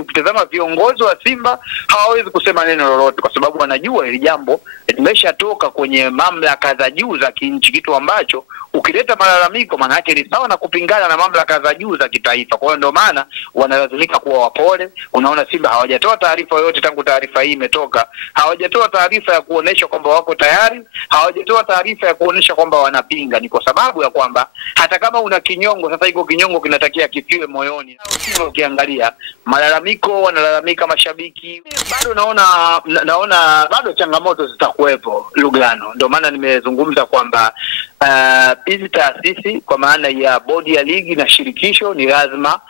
Ukitazama viongozi wa Simba hawawezi kusema neno lolote kwa sababu wanajua hili jambo limeshatoka kwenye mamlaka za juu za kinchi, kitu ambacho ukileta malalamiko maana yake ni sawa na kupingana na mamlaka za juu za kitaifa. Kwa hiyo ndio maana wanalazimika kuwa wapole. Unaona Simba hawajatoa taarifa yoyote tangu taarifa hii imetoka. Hawajatoa taarifa ya kuonesha kwamba wako tayari, hawajatoa taarifa ya kuonesha kwamba wanapinga. Ni kwa sababu ya kwamba hata kama una kinyongo, sasa iko kinyongo kinatakia kifiwe moyoni. Ukiangalia malalamiko, wanalalamika mashabiki, bado naona bado changamoto zitakuwepo Lugano. Ndio maana nimezungumza kwamba hizi taasisi kwa maana ya bodi ya ligi na shirikisho ni lazima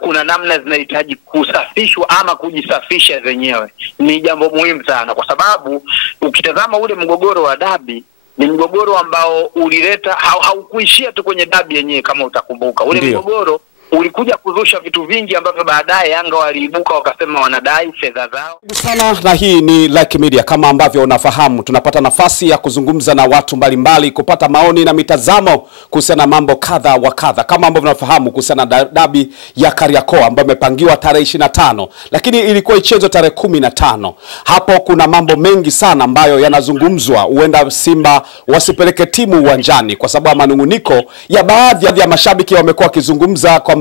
kuna namna zinahitaji kusafishwa ama kujisafisha zenyewe. Ni jambo muhimu sana kwa sababu ukitazama ule mgogoro wa dabi ni mgogoro ambao ulileta haukuishia tu kwenye dabi yenyewe. Kama utakumbuka ule mgogoro ulikuja kuzusha vitu vingi ambavyo baadaye Yanga waliibuka wakasema wanadai fedha zao. Sana, na hii ni Like Media. Kama ambavyo unafahamu, tunapata nafasi ya kuzungumza na watu mbalimbali, kupata maoni na mitazamo kuhusiana na mambo kadha wa kadha. Kama ambavyo unafahamu kuhusiana na dabi ya Kariakoo ambayo imepangiwa tarehe 25 lakini ilikuwa ichezwe tarehe 15. Hapo kuna mambo mengi sana ambayo yanazungumzwa. Huenda Simba wasipeleke timu uwanjani kwa sababu manunguniko ya baadhi ya mashabiki wamekuwa wakizungumza kwamba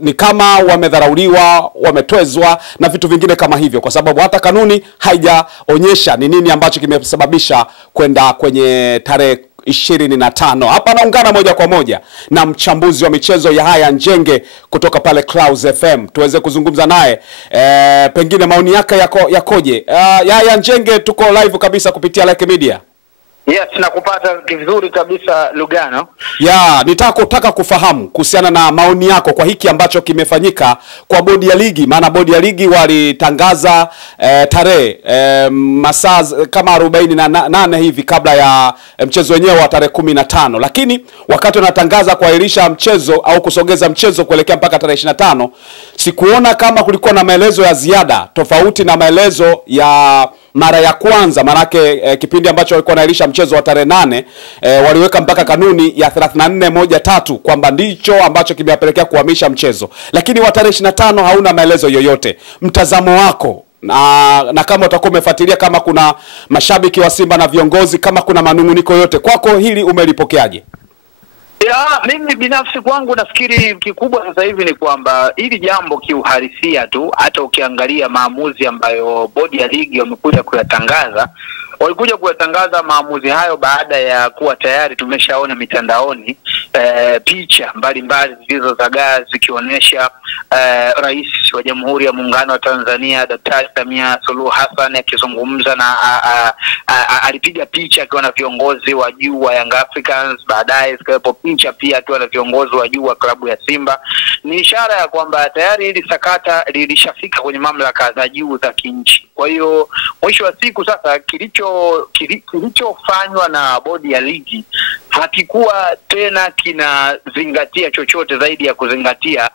ni kama wamedharauliwa, wametwezwa na vitu vingine kama hivyo, kwa sababu hata kanuni haijaonyesha ni nini ambacho kimesababisha kwenda kwenye tarehe 25. Hapa naungana moja kwa moja na mchambuzi wa michezo Yahya Njenge kutoka pale Clouds FM tuweze kuzungumza naye. Pengine maoni yake yakoje? Yahya Njenge, tuko live kabisa kupitia Like Media. Yes, nakupata vizuri kabisa Lugano. Nitaka kufahamu kuhusiana na maoni yako kwa hiki ambacho kimefanyika kwa bodi ya ligi. Maana bodi ya ligi walitangaza tarehe masaa kama 48 hivi kabla ya mchezo wenyewe wa tarehe 15. Lakini wakati wanatangaza kuahirisha mchezo au kusogeza mchezo kuelekea mpaka tarehe 25, sikuona kama kulikuwa na maelezo ya ziada tofauti na maelezo ya mara ya kwanza. Manake kipindi ambacho walikuwa wanailisha mchezo wa tarehe 8 waliweka mpaka kanuni ya 34.13 kwamba ndicho ambacho kimewapelekea kuhamisha mchezo. Lakini wa tarehe 25 hauna maelezo yoyote. Mtazamo wako na kama utakuwa umefuatilia, kama kuna mashabiki wa Simba na viongozi, kama kuna manunguniko yote, kwako hili umelipokeaje? Mimi binafsi kwangu nafikiri kikubwa sasa hivi ni kwamba hili jambo kiuhalisia tu, hata ukiangalia maamuzi ambayo bodi ya ligi wamekuja kuyatangaza, walikuja kuyatangaza maamuzi hayo baada ya kuwa tayari tumeshaona mitandaoni picha mbalimbali zilizozagaa zikionyesha Rais wa Jamhuri ya Muungano wa Tanzania Daktari Samia Suluhu Hassan akizungumza na alipiga picha akiwa na viongozi wa juu wa Young Africans, baadaye zikawepo picha pia akiwa na viongozi wa juu wa klabu ya Simba. Ni ishara ya kwamba tayari hili sakata lilishafika kwenye mamlaka za juu za kinchi. Kwa hiyo mwisho wa siku sasa kilichofanywa na bodi ya ligi hakikuwa tena kinazingatia chochote zaidi ya kuzingatia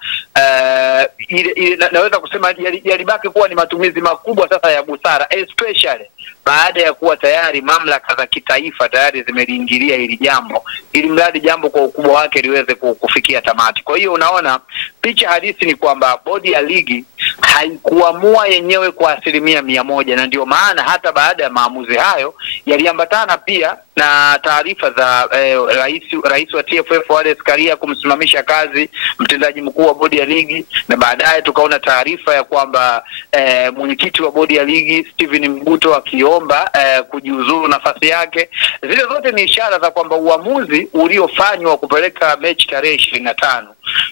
naweza kusema yalibaki kuwa ni matumizi makubwa sasa ya busara, especially baada ya kuwa tayari mamlaka za kitaifa tayari zimeliingilia hili jambo, ili mradi jambo kwa ukubwa wake liweze kufikia tamati. Kwa hiyo unaona picha halisi ni kwamba bodi ya ligi haikuamua yenyewe kwa 100%, na ndio maana hata baada ya maamuzi hayo yaliambatana pia na taarifa za rais wa TFF Wallace Karia kumsimamisha kazi mtendaji mkuu wa bodi ya ligi, na baadaye tukaona taarifa ya kwamba mwenyekiti wa bodi ya ligi Steven Mguto akiomba kujiuzuru nafasi yake. Zile zote ni ishara za kwamba uamuzi uliofanywa kupeleka mechi tarehe 25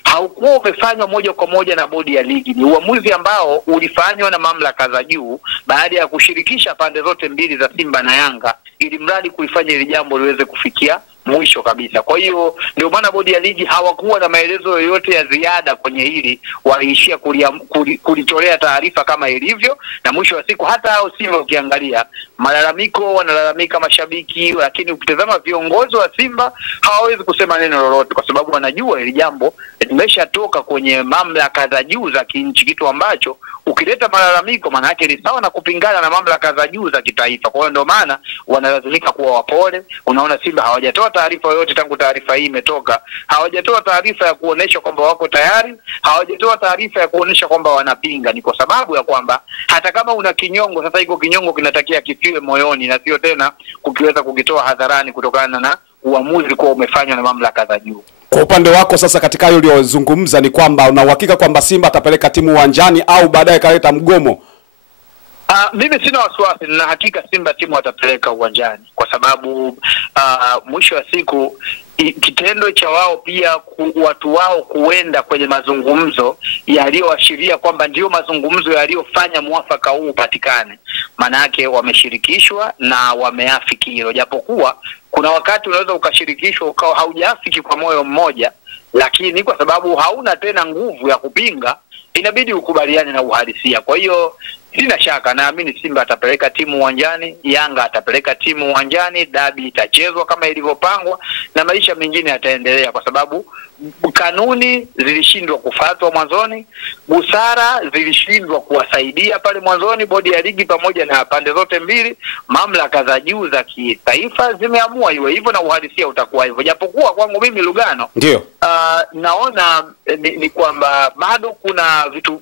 haukuwa umefanywa moja kwa moja na bodi ya ligi. Ni uamuzi ambao ulifanywa na mamlaka za juu baada ya kushirikisha pande zote mbili za Simba na Yanga, ili mradi kuifanya hili jambo liweze kufikia mwisho kabisa. Kwa hiyo ndio maana bodi ya ligi hawakuwa na maelezo yoyote ya ziada kwenye hili, waliishia kulitolea taarifa kama ilivyo, na mwisho wa siku hata hao Simba ukiangalia Malalamiko wanalalamika mashabiki, lakini ukitazama viongozi wa Simba hawawezi kusema neno lolote kwa sababu wanajua hili jambo limeshatoka kwenye mamlaka za juu za kinchi, kitu ambacho ukileta malalamiko maana yake ni sawa na kupingana na mamlaka za juu za kitaifa. Kwa hiyo ndio maana wanalazimika kuwa wapole. Unaona Simba hawajatoa taarifa yoyote tangu taarifa hii imetoka. Hawajatoa taarifa ya kuonesha kwamba wako tayari, hawajatoa taarifa ya kuonesha kwamba wanapinga. Ni kwa sababu ya kwamba hata kama una kinyongo, sasa iko kinyongo kinatakia kifiwe moyoni na sio tena kukiweza kukitoa hadharani kutokana na uamuzi kwa umefanywa na mamlaka za juu. Kwa upande wako sasa, katika hayo uliyozungumza, ni kwamba una uhakika kwamba Simba atapeleka timu uwanjani au baadaye kaleta mgomo? Mimi sina wasiwasi, na hakika Simba timu atapeleka uwanjani kwa sababu mwisho wa siku kitendo cha wao pia watu wao kuenda kwenye mazungumzo yaliyoashiria kwamba ndio mazungumzo yaliyofanya mwafaka huu upatikane. Maana yake wameshirikishwa na wameafiki hilo, japokuwa kuna wakati unaweza ukashirikishwa ukao haujaafiki kwa moyo mmoja, lakini kwa sababu hauna tena nguvu ya kupinga inabidi ukubaliane na uhalisia. Kwa hiyo sina shaka, naamini Simba atapeleka timu uwanjani, Yanga atapeleka timu uwanjani, dabi itachezwa kama ilivyopangwa na maisha mengine yataendelea, kwa sababu kanuni zilishindwa kufuatwa mwanzoni, busara zilishindwa kuwasaidia pale mwanzoni. Bodi ya ligi pamoja na pande zote mbili, mamlaka za juu za kitaifa zimeamua iwe hivyo na uhalisia utakuwa hivyo. Japokuwa kwangu mimi Lugano, ndio naona ni kwamba bado kuna vitu,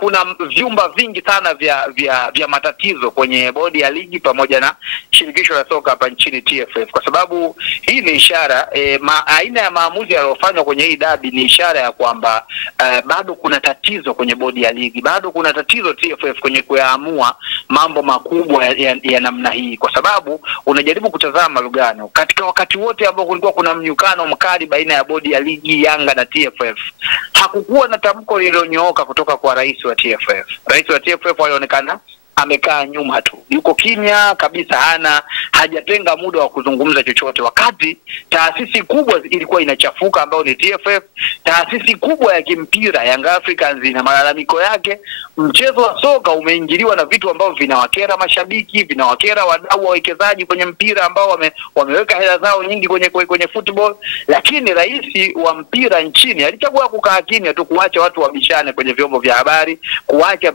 kuna vyumba vingi sana vya matatizo kwenye bodi ya ligi pamoja na shirikisho la soka hapa nchini TFF, kwa sababu hii ni ishara aina ya maamuzi yaliyofanywa kwenye hii dabi ni ishara ya kwamba bado kuna tatizo kwenye bodi ya ligi, bado kuna tatizo TFF kwenye kuyaamua mambo makubwa ya namna hii, kwa sababu unajaribu kutazama Lugano, katika wakati wote ambao kulikuwa kuna mnyukano mkali baina ya bodi ya ligi, Yanga na TFF, hakukuwa na tamko lililonyooka kutoka kwa rais wa TFF. Rais wa TFF alionekana amekaa nyuma tu, yuko kimya kabisa, hajatenga muda wa kuzungumza chochote, wakati taasisi kubwa ilikuwa inachafuka ambayo ni TFF, taasisi kubwa ya kimpira Young Africans na malalamiko yake. Mchezo wa soka umeingiliwa na vitu ambavyo vinawakera mashabiki, vinawakera wadau wawekezaji kwenye mpira ambao wameweka hela zao nyingi kwenye football, lakini rais wa mpira nchini alichagua kukaa kimya tu, kuacha watu wabishane kwenye vyombo vya habari, kuacha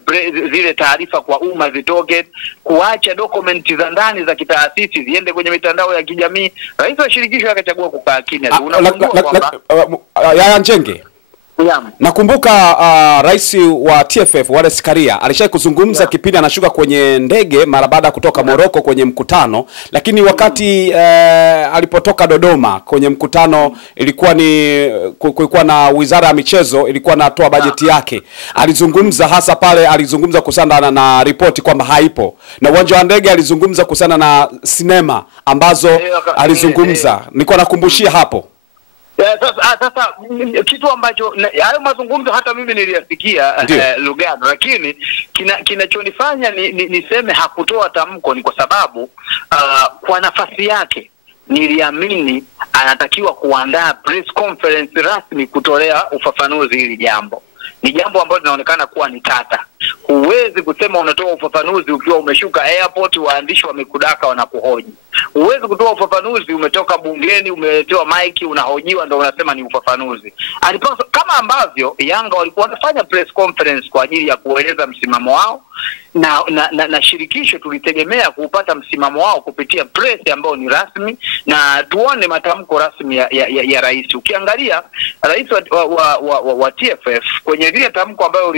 zile taarifa kwa umma zitoke, kuacha dokumenti za ndani za kitaasisi ziende kwenye mitandao ya kijamii. Rais wa shirikisho akachagua kukaa kimya tu. Unajua kwamba Yaya Njenge, nakumbuka rais wa TFF Wallace Karia alishawahi kuzungumza kipindi anashuka kwenye ndege mara baada ya kutoka Morocco kwenye mkutano, lakini wakati alipotoka Dodoma kwenye mkutano kulikuwa na Wizara ya Michezo ilikuwa natoa bajeti yake. Alizungumza hasa pale, alizungumza kuhusiana na ripoti kwamba haipo, na uwanja wa ndege alizungumza kuhusiana na sinema ambazo alizungumza. Nilikuwa nakumbushia hapo. Sasa kitu ambacho hayo mazungumzo hata mimi niliyasikia Lugano, lakini kinachonifanya niseme hakutoa tamko ni kwa sababu kwa nafasi yake niliamini anatakiwa kuandaa press conference rasmi kutolea ufafanuzi hili jambo. Ni jambo ambalo linaonekana kuwa ni tata. Huwezi kusema unatoa ufafanuzi ukiwa umeshuka airport, waandishi wamekudaka wanakuhoji. Huwezi kutoa ufafanuzi umetoka bungeni, umeletewa maiki, unahojiwa ndio unasema ni ufafanuzi. Alipaswa, kama ambavyo Yanga walikuwa wanafanya press conference kwa ajili ya kueleza msimamo wao, na shirikisho tulitegemea kupata msimamo wao kupitia press ambao ni rasmi na tuone matamko rasmi ya rais. Ukiangalia rais wa TFF kwenye zile tamko ambayo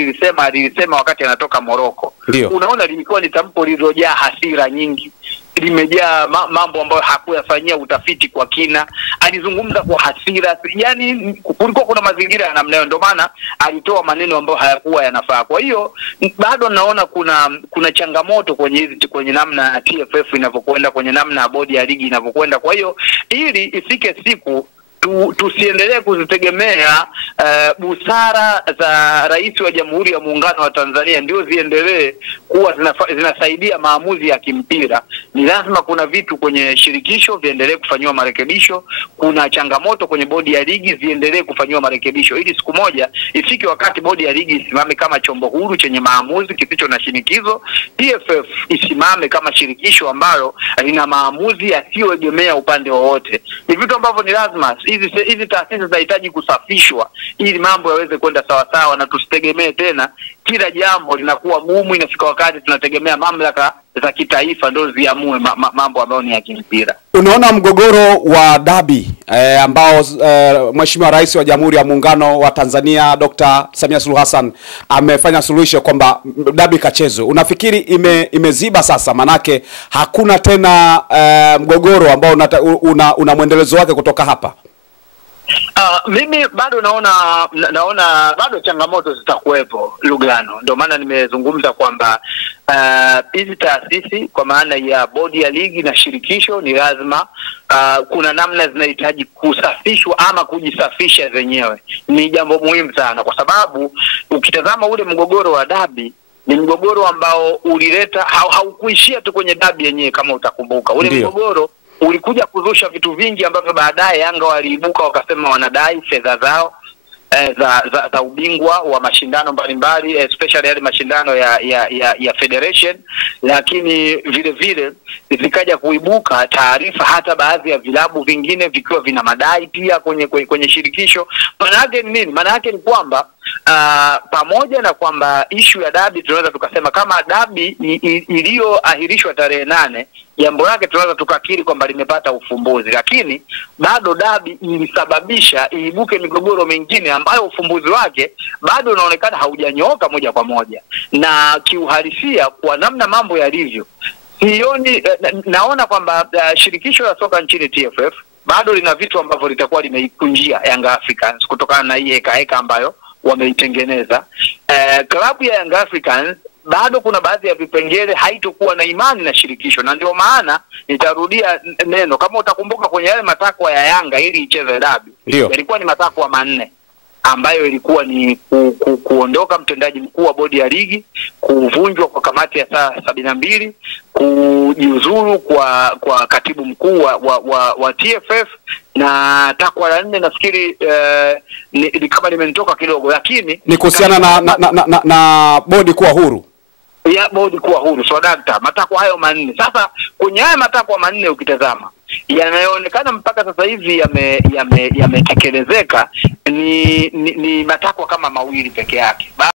alilisema wakati anatoka Morocco, unaona lilikuwa ni tamko lililojaa hasira nyingi, limejaa mambo ambayo hakuyafanyia utafiti kwa kina. Alizungumza kwa hasira, yani kulikuwa kuna mazingira ya namna hiyo, ndio maana alitoa maneno ambayo hayakuwa yanafaa. Kwa hiyo bado naona kuna changamoto kwenye namna ya TFF inavyokwenda, kwenye namna ya bodi ya ligi inavyokwenda. Kwa hiyo ili ifike siku tusiendelee kuzitegemea busara za Rais wa Jamhuri ya Muungano wa Tanzania ndio ziendelee kuwa zinasaidia maamuzi ya kimpira. Ni lazima kuna vitu kwenye shirikisho viendelee kufanywa marekebisho, kuna changamoto kwenye bodi ya ligi ziendelee kufanywa marekebisho, ili siku moja ifike wakati bodi ya ligi isimame kama chombo huru chenye maamuzi kisicho na shinikizo, TFF isimame kama shirikisho ambalo lina maamuzi yasiyoegemea upande wowote. Ni vitu ambavyo ni lazima hizi taasisi zinahitaji kusafishwa ili mambo yaweze kwenda sawa sawa, na tusitegemee tena kila jambo linakuwa gumu, inafika wakati tunategemea mamlaka za kitaifa ndio ziamue mambo ambayo ni ya kimpira. Unaona mgogoro wa dabi ambao Mheshimiwa Rais wa Jamhuri ya Muungano wa Tanzania Dr. Samia Suluhu Hassan amefanya suluhisho kwamba dabi kachezwe. Unafikiri imeziba sasa, manake hakuna tena mgogoro ambao una mwendelezo wake kutoka hapa? Mimi bado naona bado changamoto zitakuwepo Lugano. Ndio maana nimezungumza kwamba hizi taasisi kwa maana ya bodi ya ligi na shirikisho ni lazima kuna namna zinahitaji kusafishwa ama kujisafisha zenyewe. Ni jambo muhimu sana, kwa sababu ukitazama ule mgogoro wa dabi ni mgogoro ambao ulileta haukuishia tu kwenye dabi yenyewe. Kama utakumbuka ule mgogoro ulikuja kuzusha vitu vingi ambavyo baadaye Yanga waliibuka wakasema wanadai fedha zao za ubingwa wa mashindano mbalimbali, especially yale mashindano ya federation. Lakini vile vile zikaja kuibuka taarifa hata baadhi ya vilabu vingine vikiwa vina madai pia kwenye shirikisho. Maana yake ni nini? Maana yake ni kwamba pamoja na kwamba issue ya dabi tunaweza tukasema kama dabi iliyoahirishwa tarehe 8 jambo lake tunaweza tukakiri kwamba limepata ufumbuzi, lakini bado dabi ilisababisha iibuke migogoro mingine ambayo ufumbuzi wake bado unaonekana haujanyooka moja kwa moja. Na kiuhalisia kwa namna mambo yalivyo, sioni naona kwamba shirikisho la soka nchini TFF bado lina vitu ambavyo litakuwa limeikunjia Young Africans kutokana na hii heka ambayo wameitengeneza. Klabu ya Young Africans bado kuna baadhi ya vipengele haitokuwa na imani na shirikisho, na ndio maana nitarudia neno, kama utakumbuka kwenye yale matakwa ya Yanga ili icheze dabi yalikuwa ni matakwa 4 ambayo ilikuwa ni kuondoka mtendaji mkuu wa bodi ya ligi, kuvunjwa kwa kamati ya saa 72, kujiuzuru kwa katibu mkuu wa TFF, na takwa la 4 nafikiri ni kama limenitoka kidogo, lakini ni kuhusiana na bodi kuwa huru. Ya bodi kuwa huru, so dakta matakwa hayo 4. Sasa kwenye haya matakwa 4 ukitazama yanayoonekana mpaka sasa hivi yametekelezeka ni matakwa kama 2 peke yake.